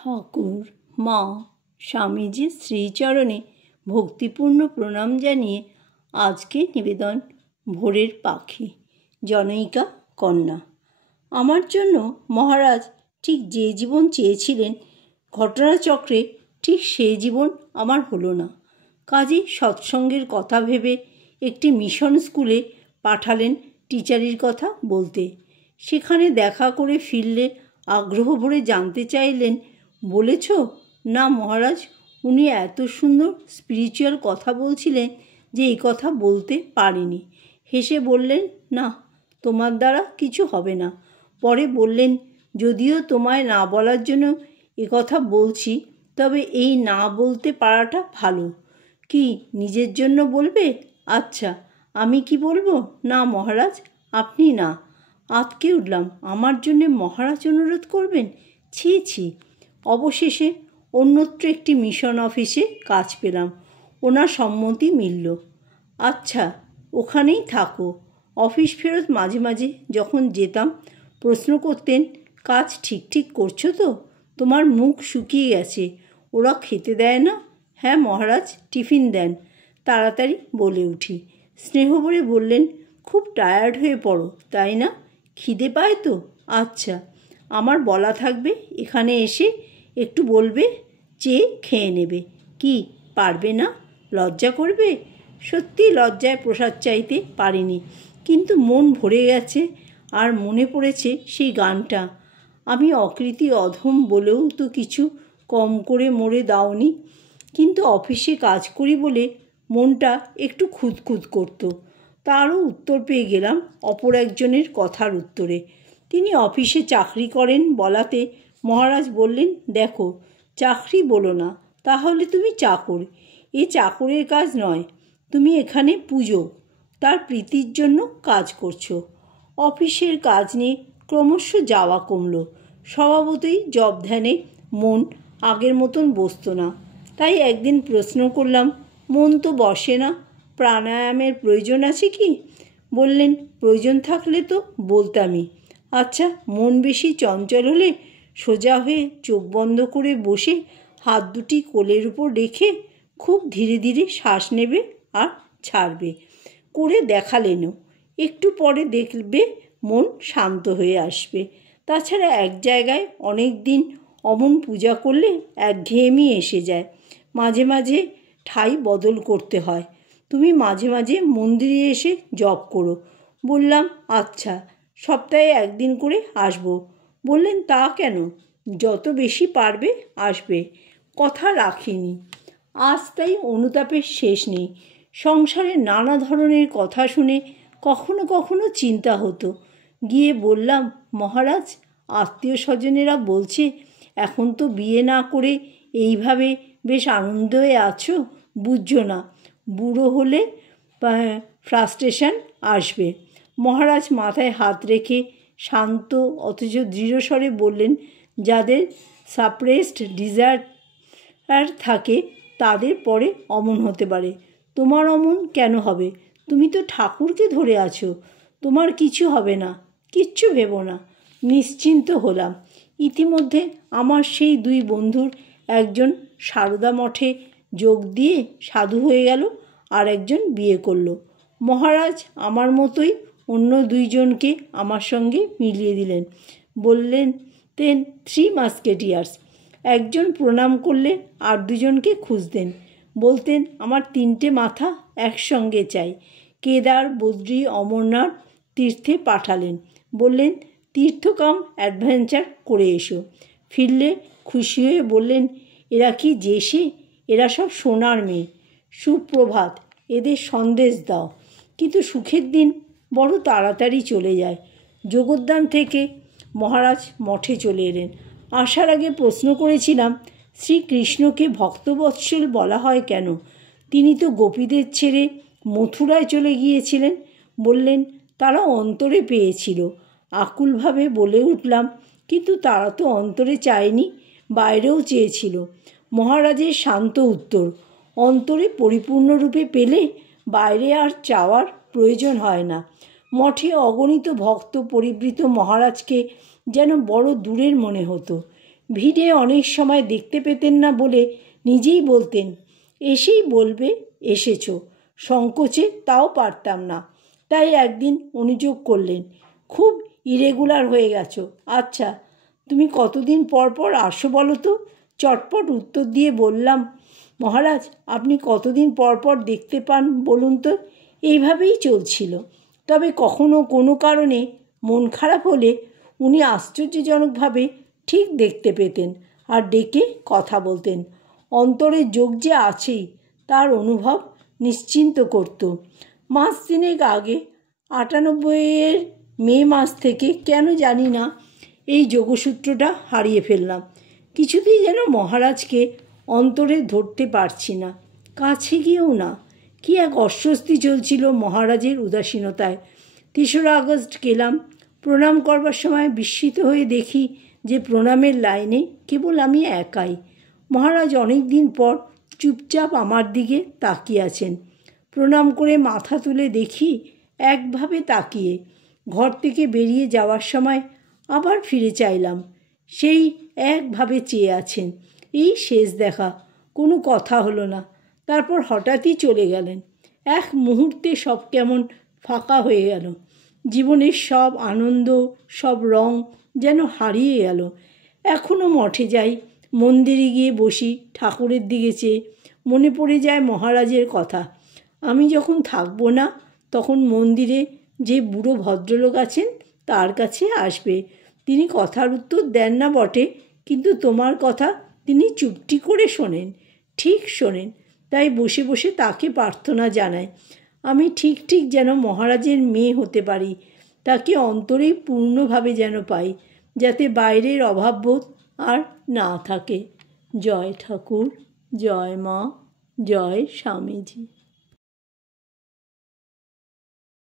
ঠাকুর, মা, স্বামীজির শ্রীচরণে ভক্তিপূর্ণ প্রণাম জানিয়ে আজকে নিবেদন ভোরের পাখি, জনৈকা কন্যা। আমার জন্য মহারাজ ঠিক যে জীবন চেয়েছিলেন ঘটনাচক্রে ঠিক সেই জীবন আমার হলো না। কাজেই সৎসঙ্গের কথা ভেবে একটি মিশন স্কুলে পাঠালেন টিচারির কথা বলতে। সেখানে দেখা করে ফিরলে আগ্রহ ভরে জানতে চাইলেন, বলেছ? না মহারাজ, উনি এত সুন্দর স্পিরিচুয়াল কথা বলছিলেন যে এই কথা বলতে পারিনি। হেসে বললেন, না, তোমার দ্বারা কিছু হবে না। পরে বললেন, যদিও তোমায় না বলার জন্য কথা বলছি, তবে এই না বলতে পারাটা ভালো। কি নিজের জন্য বলবে? আচ্ছা, আমি কি বলবো? না মহারাজ, আপনি না। আঁতকে উঠলাম, আমার জন্যে মহারাজ অনুরোধ করবেন? ছি ছি। অবশেষে অন্যত্র একটি মিশন অফিসে কাজ পেলাম। ওনার সম্মতি মিলল। আচ্ছা, ওখানেই থাকো। অফিস ফেরত মাঝে মাঝে যখন যেতাম প্রশ্ন করতেন, কাজ ঠিক ঠিক করছো তো? তোমার মুখ শুকিয়ে গেছে, ওরা খেতে দেয় না? হ্যাঁ মহারাজ, টিফিন দেন। তাড়াতাড়ি বলে উঠি। স্নেহ ভরে বললেন, খুব টায়ার্ড হয়ে পড়ো তাই না? খিদে পায় তো? আচ্ছা, আমার বলা থাকবে, এখানে এসে একটু বলবে, চেয়ে খেয়ে নেবে। কি পারবে না? লজ্জা করবে? সত্যি লজ্জায় প্রসাদ চাইতে পারিনি, কিন্তু মন ভরে গেছে। আর মনে পড়েছে সেই গানটা, আমি অকৃতি অধম বলেও তো কিছু কম করে মরে দাওনি। কিন্তু অফিসে কাজ করি বলে মনটা একটু খুঁতখুত করতো। তারও উত্তর পেয়ে গেলাম অপর একজনের কথার উত্তরে। তিনি অফিসে চাকরি করেন বলাতে মহারাজ বললেন, দেখো, চাকরি বলো না, তাহলে তুমি চাকর। এ চাকরের কাজ নয়, তুমি এখানে পুজো, তার প্রীতির জন্য কাজ করছো। অফিসের কাজ নিয়ে ক্রমশ যাওয়া কমলো। স্বভাবতই জব ধ্যানে মন আগের মতন বসতো না। তাই একদিন প্রশ্ন করলাম, মন তো বসে না, প্রাণায়ামের প্রয়োজন আছে কি? বললেন, প্রয়োজন থাকলে তো বলতামই। আচ্ছা, মন বেশি চঞ্চল হলে সোজা হয়ে চোখ বন্ধ করে বসে হাত দুটি কোলের উপর রেখে খুব ধীরে ধীরে শ্বাস নেবে আর ছাড়বে। করে দেখালেনও। একটু পরে দেখবে মন শান্ত হয়ে আসবে। তাছাড়া এক জায়গায় অনেক দিন অমন পূজা করলে একঘেয়েমি এসে যায়। মাঝে মাঝে ঠাঁই বদল করতে হয়। তুমি মাঝে মাঝে মন্দিরে এসে জপ করো। বললাম, আচ্ছা, সপ্তাহে একদিন করে আসবো। বললেন, তা কেন? যত বেশি পারবে আসবে। কথা রাখিনি। আজ তাই অনুতাপের শেষ নেই। সংসারে নানা ধরনের কথা শুনে কখনো কখনো চিন্তা হতো। গিয়ে বললাম, মহারাজ, আত্মীয় স্বজনেরা বলছে এখন তো বিয়ে না করে এইভাবে বেশ আনন্দে আছো, বুঝছো না, বুড়ো হলে ফ্রাস্ট্রেশন আসবে। মহারাজ মাথায় হাত রেখে শান্ত অথচ দৃঢ়স্বরে বললেন, যাদের সাপ্রেসড ডিজায়ার থাকে তাদের পরে অমন হতে পারে। তোমার অমন কেন হবে? তুমি তো ঠাকুরকে ধরে আছো, তোমার কিছু হবে না, কিচ্ছু ভেবো না। নিশ্চিন্ত হলাম। ইতিমধ্যে আমার সেই দুই বন্ধুর একজন সারদা মঠে যোগ দিয়ে সাধু হয়ে গেল, আর একজন বিয়ে করলো। মহারাজ আমার মতোই অন্য দুইজনকে আমার সঙ্গে মিলিয়ে দিলেন। বললেন, 3 মাস্কেটিয়ার্স। একজন প্রণাম করলে আর দুজনকে খুঁজতেন। বলতেন, আমার 3টে মাথা একসঙ্গে চাই। কেদার, বদ্রী, অমরনাথ তীর্থে পাঠালেন। বললেন, তীর্থকাম অ্যাডভেঞ্চার করে এসো। ফিরলে খুশি হয়ে বললেন, এরা কি জেসে? এরা সব সোনার মেয়ে। সুপ্রভাত, এদের সন্দেশ দাও। কিন্তু সুখের দিন বড় তাড়াতাড়ি চলে যায়। যোগদান থেকে মহারাজ মঠে চলে এলেন। আসার আগে প্রশ্ন করেছিলাম, শ্রীকৃষ্ণকে ভক্তবৎসল বলা হয় কেন? তিনি তো গোপীদের ছেড়ে মথুরায় চলে গিয়েছিলেন। বললেন, তারা অন্তরে পেয়েছিল। আকুলভাবে বলে উঠলাম, কিন্তু তারা তো অন্তরে চায়নি, বাইরেও চেয়েছিল। মহারাজের শান্ত উত্তর, অন্তরে পরিপূর্ণরূপে পেলে বাইরে আর চাওয়ার প্রয়োজন হয় না। মঠে অগণিত ভক্ত পরিবৃত মহারাজকে যেন বড় দূরের মনে হতো। ভিড়ে অনেক সময় দেখতে পেতেন না বলে নিজেই বলতেন, এসেই বলবে এসেছো। সংকোচে তাও পারতাম না। তাই একদিন অনুযোগ করলেন, খুব ইরেগুলার হয়ে গেছো। আচ্ছা, তুমি কতদিন পর পর আসো বলো তো? চটপট উত্তর দিয়ে বললাম, মহারাজ আপনি কতদিন পর পর দেখতে পান বলুন তো? এইভাবেই চলছিল। তবে কখনো কোনো কারণে মন খারাপ হলে উনি আশ্চর্যজনকভাবে ঠিক দেখতে পেতেন আর ডেকে কথা বলতেন। অন্তরের যোগ যে আছেই তার অনুভব নিশ্চিন্ত করত। মাস তিনেক আগে 98-এর মে মাস থেকে কেন জানি না এই যোগসূত্রটা হারিয়ে ফেললাম। কিছুতেই যেন মহারাজকে অন্তরে ধরতে পারছি না, কাছে গিয়েও না। কি এক অস্বস্তি চলছিল মহারাজের উদাসীনতায়। 3রা আগস্ট গেলাম। প্রণাম করবার সময় বিস্মিত হয়ে দেখি যে প্রণামের লাইনে কেবল আমি একাই। মহারাজ অনেক দিন পর চুপচাপ আমার দিকে তাকিয়ে আছেন। প্রণাম করে মাথা তুলে দেখি একভাবে তাকিয়ে। ঘর থেকে বেরিয়ে যাওয়ার সময় আবার ফিরে চাইলাম, সেই একভাবে চেয়ে আছেন। এই শেষ দেখা, কোনো কথা হলো না। তারপর হঠাৎই চলে গেলেন। এক মুহূর্তে সব কেমন ফাঁকা হয়ে গেল। জীবনের সব আনন্দ, সব রং যেন হারিয়ে গেল। এখনও মঠে যাই, মন্দিরে গিয়ে বসি, ঠাকুরের দিকে চেয়ে মনে পড়ে যায় মহারাজের কথা। আমি যখন থাকবো না তখন মন্দিরে যে বুড়ো ভদ্রলোক আছেন তার কাছে আসবে। তিনি কথার উত্তর দেন না বটে, কিন্তু তোমার কথা তিনি চুপটি করে শোনেন, ঠিক শোনেন। তাই বসে বসে তাকে প্রার্থনা জানায় আমি ঠিক ঠিক যেন মহারাজের মেয়ে হতে পারি, তাকে অন্তরেই পূর্ণভাবে যেন পাই, যাতে বাইরের অভাববোধ আর না থাকে। জয় ঠাকুর, জয় মা, জয় স্বামীজি।